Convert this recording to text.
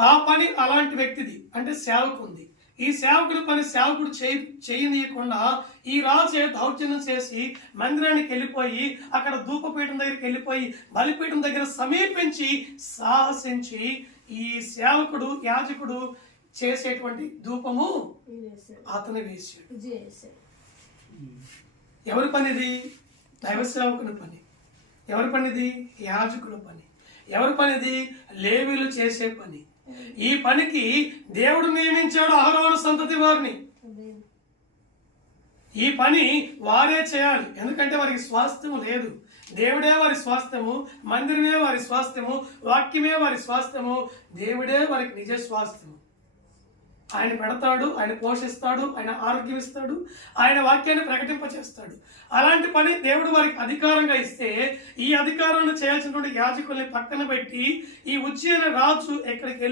ఆ పని అలాంటి వ్యక్తిది అంటే సేవకుంది. ఈ సేవకుడి పని సేవకుడు చేయి చేయనీయకుండా ఈ రాజు దౌర్జన్యం చేసి మందిరానికి వెళ్ళిపోయి అక్కడ ధూపపీఠం దగ్గరికి వెళ్ళిపోయి బలిపీఠం దగ్గర సమీపించి సాహసించి ఈ సేవకుడు యాజకుడు చేసేటువంటి ధూపము అతను వేసాడు ఎవరి పనిది? దైవ సేవకుని పని. ఎవరి పనిది? యాజకుల పని. ఎవరి పనిది? లేవీలు చేసే పని. ఈ పనికి దేవుడు నియమించాడు అహరోను సంతతి వారిని. ఈ పని వారే చేయాలి. ఎందుకంటే వారికి స్వాస్థ్యం లేదు. దేవుడే వారి స్వాస్థ్యము మందిరమే వారి స్వాస్థ్యము వాక్యమే వారి స్వాస్థ్యము దేవుడే వారికి నిజ స్వాస్థ్యము. ఆయన పెడతాడు ఆయన పోషిస్తాడు ఆయన ఆరోగ్యం ఇస్తాడు ఆయన వాక్యాన్ని ప్రకటింపచేస్తాడు. అలాంటి పని దేవుడు వారికి అధికారంగా ఇస్తే ఈ అధికారాన్ని చేయాల్సినటువంటి యాజకుల్ని పక్కన పెట్టి ఈ ఉజ్జయిన రాజు ఎక్కడికి వెళ్ళి